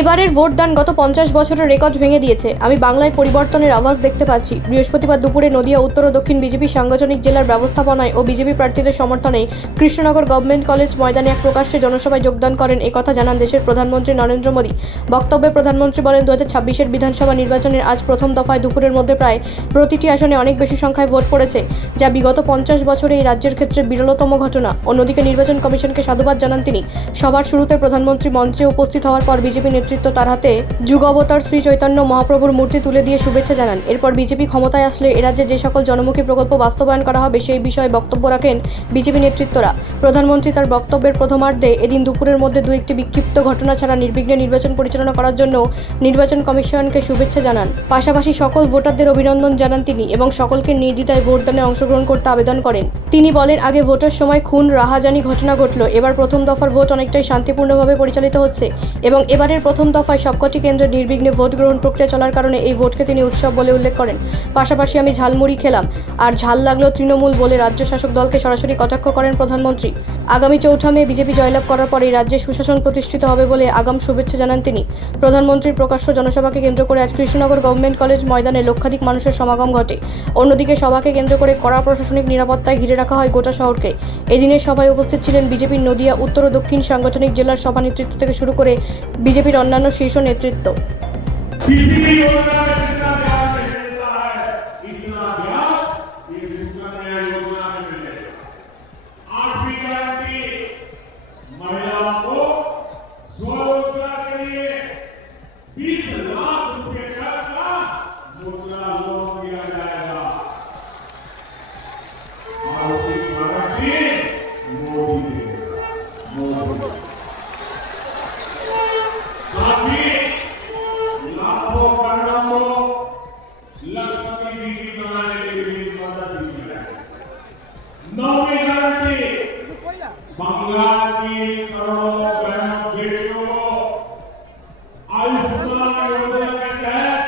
এবারের ভোটদান গত 50 বছরের রেকর্ড ভেঙে দিয়েছে। আমি বাংলায় পরিবর্তনের আভাস দেখতে পাচ্ছি। বৃহস্পতিবার দুপুরে নদিয়া উত্তর ও দক্ষিণ বিজেপি সাংগঠনিক জেলার ব্যবস্থাপনায় ও বিজেপি প্রার্থীদের সমর্থনে কৃষ্ণনগর গভর্নমেন্ট কলেজ ময়দানে এক প্রকাশ্যে জনসভায় যোগদান করেন। একথা জানান দেশের প্রধানমন্ত্রী নরেন্দ্র মোদী। বক্তব্যে প্রধানমন্ত্রী বলেন, 2026-এর বিধানসভা নির্বাচনের আজ প্রথম দফায় দুপুরের মধ্যে প্রায় প্রতিটি আসনে অনেক বেশি সংখ্যায় ভোট পড়েছে, যা বিগত 50 বছরে এই রাজ্যের ক্ষেত্রে বিরলতম ঘটনা। অন্যদিকে নির্বাচন কমিশনকে সাধুবাদ জানান তিনি। সবার শুরুতে প্রধানমন্ত্রী মঞ্চে উপস্থিত হওয়ার পর বিজেপি নেতৃত্ব তার হাতে যুগ অবতার শ্রী চৈতন্য মহাপ্রভুর মূর্তি তুলে দিয়ে শুভেচ্ছা জানান। এরপর বিজেপি ক্ষমতায় আসলে এরাজ্যে যে সকল জনমুখী প্রকল্প বাস্তবায়ন করা হবে সেই বিষয়ে বক্তব্য রাখেন বিজেপি নেতৃত্বরা। প্রধানমন্ত্রী তার বক্তব্যের প্রথমার্ধে এদিন দুপুরের মধ্যে দু একটি বিক্ষিপ্ত ঘটনা ছাড়া নির্বিঘ্নে নির্বাচন পরিচালনা করার জন্য নির্বাচন কমিশনকে শুভেচ্ছা জানান। পাশাপাশি সকল ভোটারদের অভিনন্দন জানান তিনি এবং সকলকে নির্দ্বিধায় ভোটদানে অংশগ্রহণ করতে আবেদন করেন। তিনি বলেন, আগে ভোটের সময় খুন রাহাজানি ঘটনা ঘটল, এবার প্রথম দফার ভোট অনেকটাই শান্তিপূর্ণভাবে পরিচালিত হচ্ছে এবং এবারের প্রথম দফায় সবকটি কেন্দ্রে নির্বিঘ্নে ভোট গ্রহণ প্রক্রিয়া চলার কারণে এই ভোটকে তিনি উৎসব বলে উল্লেখ করেন। পাশাপাশি আমি ঝালমুড়ি খেলাম আর ঝাল লাগলো তৃণমূল বলে রাজ্য শাসক দলকে সরাসরি কটাক্ষ করেন প্রধানমন্ত্রী। আগামী 4 মে বিজেপি জয়লাভ করার পরে রাজ্যে সুশাসন প্রতিষ্ঠিত হবে বলে আগাম শুভেচ্ছা জানান তিনি। প্রধানমন্ত্রীর প্রকাশ্য জনসভাকে কেন্দ্র করে আজ কৃষ্ণনগর গভর্নমেন্ট কলেজ ময়দানে লক্ষাধিক মানুষের সমাগম ঘটে। অন্যদিকে সভাকে কেন্দ্র করে কড়া প্রশাসনিক নিরাপত্তায় ঘিরে রাখা হয় গোটা শহরকে। এদিনের সভায় উপস্থিত ছিলেন বিজেপির নদিয়া উত্তর ও দক্ষিণ সাংগঠনিক জেলার সভা নেতৃত্ব থেকে শুরু করে বিজেপির অন্যান্য শীর্ষ নেতৃত্ব। बांग्ला की करोड़ों बहनों बेटियों को आयुष्मान योजना के तहत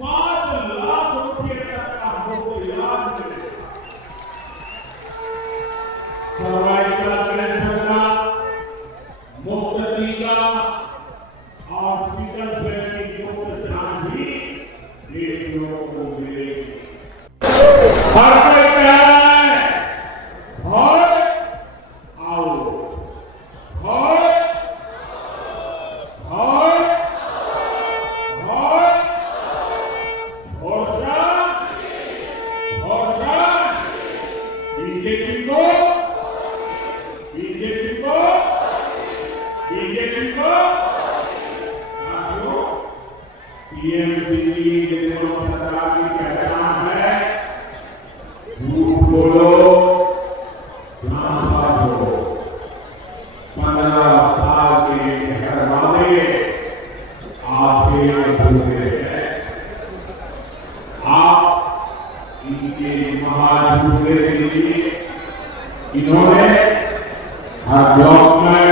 5 लाख रुपए तक का हमको इलाज मिलेगा। सर्वाइकल कैंसर का मुफ्त टीका और सिकल सेल की मुफ्त जांच भी बेटियों को मिलेगी। हर कोई कह रहा है भोट आओ, भोट भोट भोट भरोसा भरोसा बीजेपी को बीजेपी को बीजेपी को पीएमसीपी सरकार की पहचान है झूठ बोलो, 15 साल के घरवाले आपके भूले हैं। आप इनके महाझूठे के लिए इन्होंने हर ब्लॉक में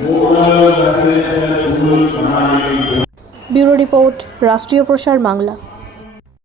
मॉडल रेसिडेंशियल स्कूल बनाए। ब्यूरो रिपोर्ट, राष्ट्रीय प्रसार बांग्ला।